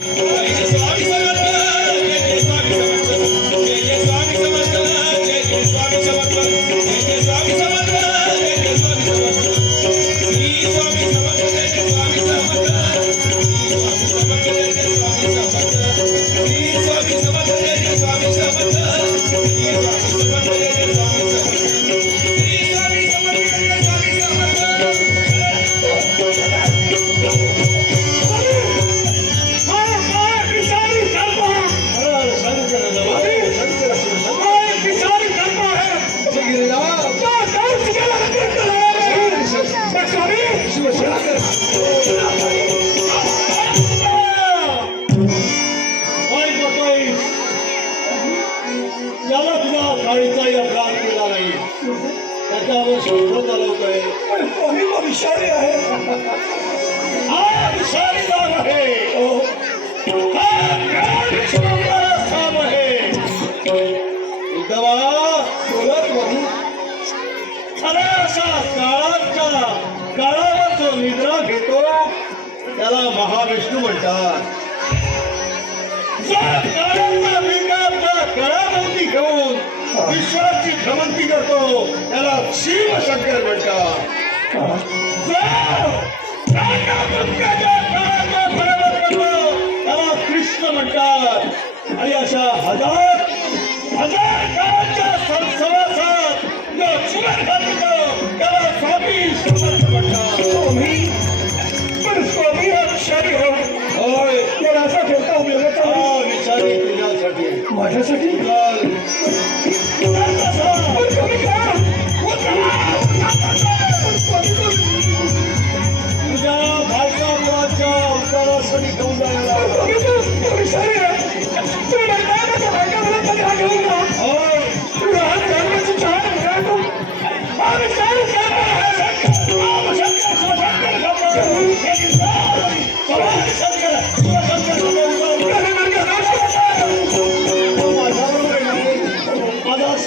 哎，你这啥意思？आघाडीचाही अपघात केला नाही. त्याच्यावर शोध चालवतोय विषारी आहे. हा विषारी जाग आहे. उद्धवा बोलत म्हणून खरा असा काळावर जो निद्रा घेतो त्याला महाविष्णू म्हणतात. जर काळाचा घेऊन ईश्वराची भ्रमंती करतो. त्याला शिवशंकर म्हणतात. त्याला कृष्ण म्हणतात. आणि अशा हजार हजार गावांच्या सहवासात त्याला स्वामी समर्थ म्हणतात. स्वामी. पण स्वामी विषारी हो. होय. त्याला असा ठेवता माझ्यासाठी?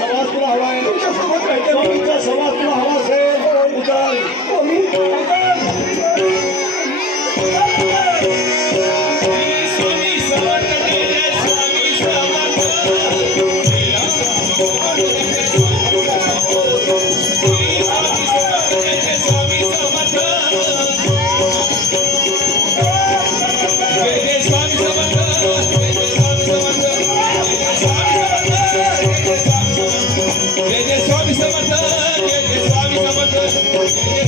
समाज पूरा हवा है उनका समाज कहते हैं उनका समाज पूरा हवा जय स्वामी समर्थ जय स्वामी समर्थ जय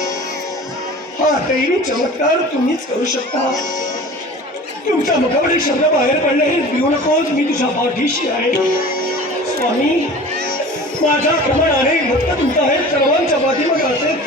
हाताही चमत्कार तुम्हीच करू शकता. तुमचा मुखावट शब्द बाहेर पडले हे पिऊ नकोच मी तुझ्या पाठीशी आहे. स्वामी माझा प्रमाण अनेक भक्त तुमचा आहे सर्वांच्या पाठीमागे असेल